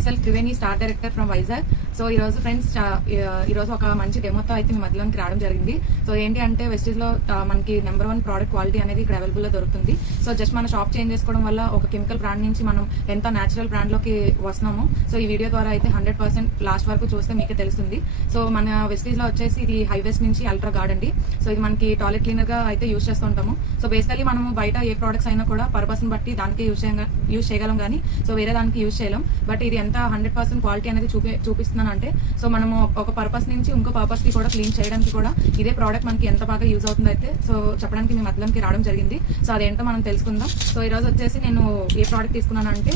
myself Triveni, Star Director from Vizag. So ఈ రోజు friends ఈరోజు ఒక మంచి డెమోతో అయితే మీ మధ్యలోకి రావడం జరిగింది. సో ఏంటి అంటే వెస్టీజ్ లో మనకి నెంబర్ 1 ప్రోడక్ట్ క్వాలిటీ అనేది ఇక్కడ అవైలబుల్ లో దొరుకుతుంది. సో జస్ట్ మన షాప్ చేంజ్ చేసుకోవడం వల్ల ఒక కెమికల్ బ్రాండ్ నుంచి మనం ఎంత న్యాచురల్ బ్రాండ్ లోకి వస్తున్నాము. సో ఈ వీడియో ద్వారా అయితే 100% లాస్ట్ వరకు చూస్తే మీకే తెలుస్తుంది. సో మన వెస్టీజ్ లో వచ్చేసి ఇది హైవేస్ నుంచి అల్ట్రా గార్డ్ అండి. సో ఇది మనకి టాయిలెట్ క్లీనర్ గా అయితే యూజ్ చేస్తుంటాము. సో బేసికలీ మనము బయట ఏ ప్రోడక్ట్స్ అయినా కూడా పర్పస్ ని బట్టి దానికి యూజ్ చేయగలం కానీ సో వేరే దానికి యూజ్ చేయలేం. బట్ ఇది ఎంత 100% క్వాలిటీ అనేది చూపిస్తున్నాను అంటే సో మనము ఒక పర్పస్ నుంచి ఇంకో పర్పస్ కి కూడా క్లీన్ చేయడానికి కూడా ఇదే ప్రోడక్ట్ మనకి ఎంత బాగా యూజ్ అవుతుంది అయితే సో చెప్పడానికి మీ మధ్యలోకి రావడం జరిగింది. సో అదేంటో మనం తెలుసుకుందాం. సో ఈ రోజు వచ్చేసి నేను ఏ ప్రోడక్ట్ తీసుకున్నాను అంటే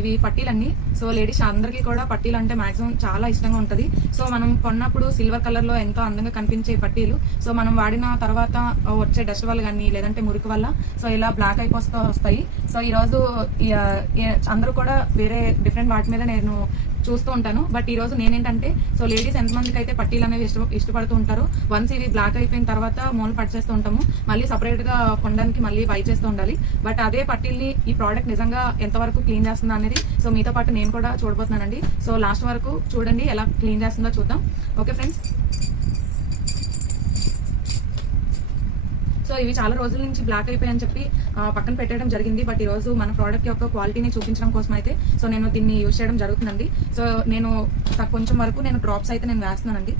ఇవి పట్టీలన్నీ. సో లేడీస్ అందరికీ కూడా పట్టీలు అంటే మాక్సిమం చాలా ఇష్టంగా ఉంటుంది. సో మనం కొన్నప్పుడు సిల్వర్ కలర్ లో ఎంతో అందంగా కనిపించే పట్టీలు సో మనం వాడిన తర్వాత వచ్చే డస్ట్ వల్ల కానీ లేదంటే మురికి వల్ల సో ఇలా బ్లాక్ అయిపోతూ వస్తాయి. సో ఈ రోజు అందరూ కూడా వేరే డిఫరెంట్ వాటి మీద నేను చూస్తూ ఉంటాను. బట్ ఈ రోజు నేనేంటంటే సో లేడీస్ ఎంతమందికి అయితే పట్టీలు అనేవి ఇష్టపడుతూ ఉంటారు. వన్స్ ఇవి బ్లాక్ అయిపోయిన తర్వాత మూలు పట్ చేస్తూ ఉంటాము. మళ్ళీ సపరేట్ గా కొనడానికి మళ్ళీ బై చేస్తూ ఉండాలి. బట్ అదే పట్టీల్ని ఈ ప్రోడక్ట్ నిజంగా ఎంతవరకు క్లీన్ చేస్తుందో అనేది సో మీతో పాటు నేను కూడా చూడబోతున్నానండి. సో లాస్ట్ వరకు చూడండి, ఎలా క్లీన్ చేస్తుందో చూద్దాం. Okay friends. సో ఇవి చాలా రోజుల నుంచి బ్లాక్ అయిపోయాయని చెప్పి పక్కన పెట్టడం జరిగింది. బట్ ఈ రోజు మన ప్రోడక్ట్ యొక్క క్వాలిటీని చూపించడం కోసం అయితే సో నేను దీన్ని యూజ్ చేయడం జరుగుతుందండి. సో నేను కొంచెం వరకు నేను డ్రాప్స్ అయితే నేను వేస్తున్నానండి.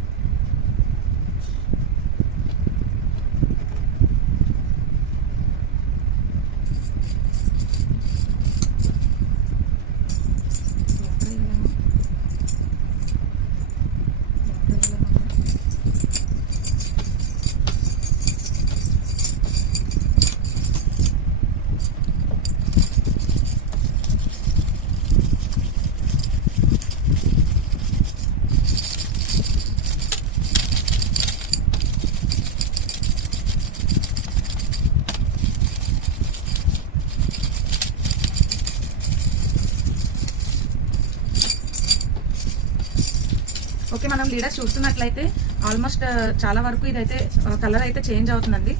ఓకే, మనం లీడర్స్ చూస్తున్నట్లయితే ఆల్మోస్ట్ చాలా వరకు ఇదైతే కలర్ అయితే చేంజ్ అవుతుందండి.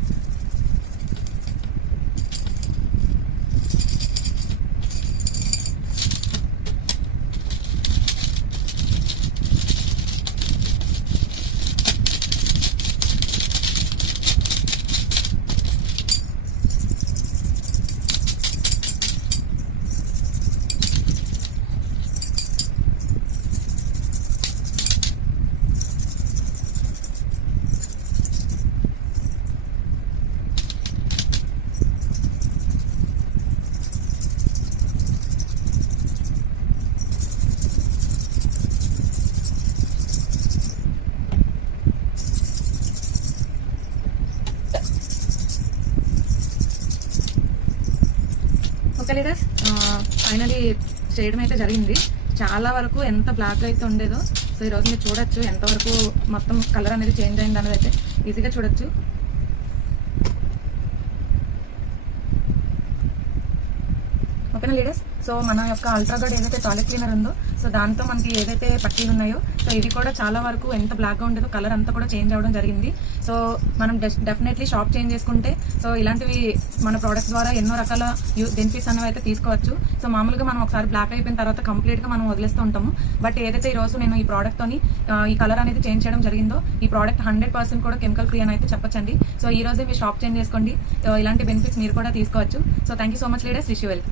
ఓకే లీడర్స్, ఫైనలీ చేయడం అయితే జరిగింది. చాలా వరకు ఎంత బ్లాక్ అయితే ఉండేదో సో ఈరోజు మీరు చూడొచ్చు ఎంతవరకు మొత్తం కలర్ అనేది చేంజ్ అయింది అనేది అయితే ఈజీగా చూడొచ్చు. ఓకేనా లీడర్స్. సో మన యొక్క అల్ట్రా గార్డ్ ఏదైతే టాయిలెట్ క్లీనర్ ఉందో సో దాంతో మనకి ఏదైతే పట్టీలు ఉన్నాయో సో ఇవి కూడా చాలా వరకు ఎంత బ్లాక్గా ఉండేదో కలర్ అంతా కూడా చేంజ్ అవ్వడం జరిగింది. సో మనం డెఫినెట్లీ షాప్ చేంజ్ చేసుకుంటే సో ఇలాంటివి మన ప్రోడక్ట్ ద్వారా ఎన్నో రకాల బెనిఫిట్స్ అనేవి అయితే తీసుకోవచ్చు. సో మామూలుగా మనం ఒకసారి బ్లాక్ అయిపోయిన తర్వాత కంప్లీట్గా మనం వదిలేస్తూ ఉంటాము. బట్ ఏదైతే ఈ రోజు నేను ఈ ప్రోడక్ట్తోని ఈ కలర్ అనేది చేంజ్ చేయడం జరిగిందో ఈ ప్రోడక్ట్ 100% కూడా కెమికల్ ఫ్రీ అని అయితే చెప్పొచ్చండి. సో ఈ రోజే మీరు షాప్ చేంజ్ చేసుకోండి, ఇలాంటి బెనిఫిట్స్ మీరు కూడా తీసుకోవచ్చు. So thank you so much leaders. Wish you well.